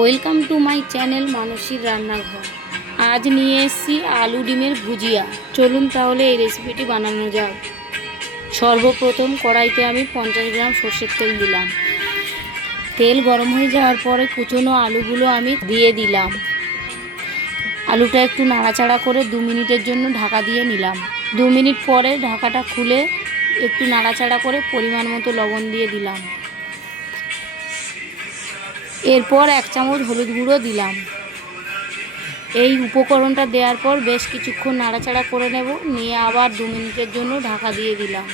Welcome to my channel মানসীর রান্নাঘর। আজ নিয়ে এসেছি আলু ডিমের ভুজিয়া। চলুন তাহলে এই রেসিপিটি বানানো যাক। সর্বপ্রথম কড়াইতে আমি 50 গ্রাম সর্ষের তেল দিলাম। তেল গরম হয়ে যাওয়ার পরে কুচনো আলুগুলো আমি দিয়ে দিলাম। আলুটা একটু নাড়াচাড়া করে 2 মিনিটের জন্য ঢাকা দিয়ে নিলাম। 2 মিনিট পরে ঢাকাটা খুলে একটু নাড়াচাড়া করে পরিমাণ মতো লবণ দিয়ে দিলাম। এরপর 1 চামচ হলুদ গুঁড়ো দিলাম। এই উপকরণটা দেওয়ার পর বেশ কিছুক্ষণ নাড়াচাড়া করে নেব, নিয়ে আবার 2 মিনিটের জন্য ঢাকা দিয়ে দিলাম।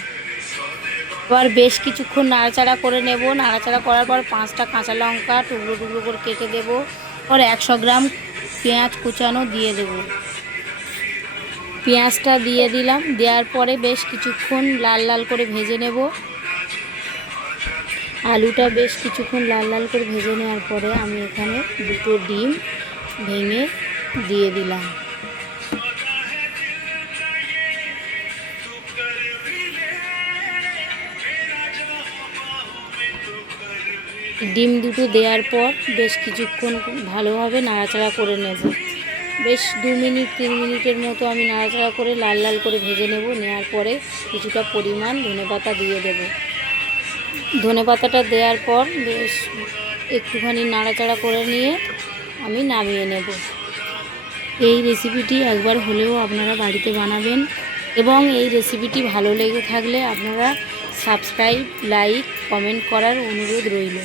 এবার বেশ কিছুক্ষণ নাড়াচাড়া করে নেব। নাড়াচাড়া করার পর 5টা কাঁচা লঙ্কা টুকরো টুকরো করে কেটে দেব। আর 100 গ্রাম পেঁয়াজ কুচানো দিয়ে দেব। পেঁয়াজটা দিয়ে দিলাম। দেওয়ার পরে বেশ কিছুক্ষণ লাল লাল করে ভেজে নেব। আলুটা বেশ কিছুক্ষণ লাল লাল করে ভেজে নেওয়ার পরে আমি এখানে 2টো ডিম ভেঙে দিয়ে দিলাম। ডিম দুটো দেওয়ার পর বেশ কিছুক্ষণ ভালোভাবে নাড়াচাড়া করে নেব। বেশ 2 মিনিট 3 মিনিটের মতো আমি নাড়াচাড়া করে লাল লাল করে ভেজে নেব। নেওয়ার পরে কিছুটা পরিমাণ ধনেপাতা দিয়ে দেব। ধনেপাতাটা দেওয়ার পর বেশ একটুখানি নাড়াচাড়া করে নিয়ে আমি নামিয়ে নেব। এই রেসিপিটি একবার হলেও আপনারা বাড়িতে বানাবেন এবং এই রেসিপিটি ভালো লেগে থাকলে আপনারা সাবস্ক্রাইব, লাইক, কমেন্ট করার অনুরোধ রইল।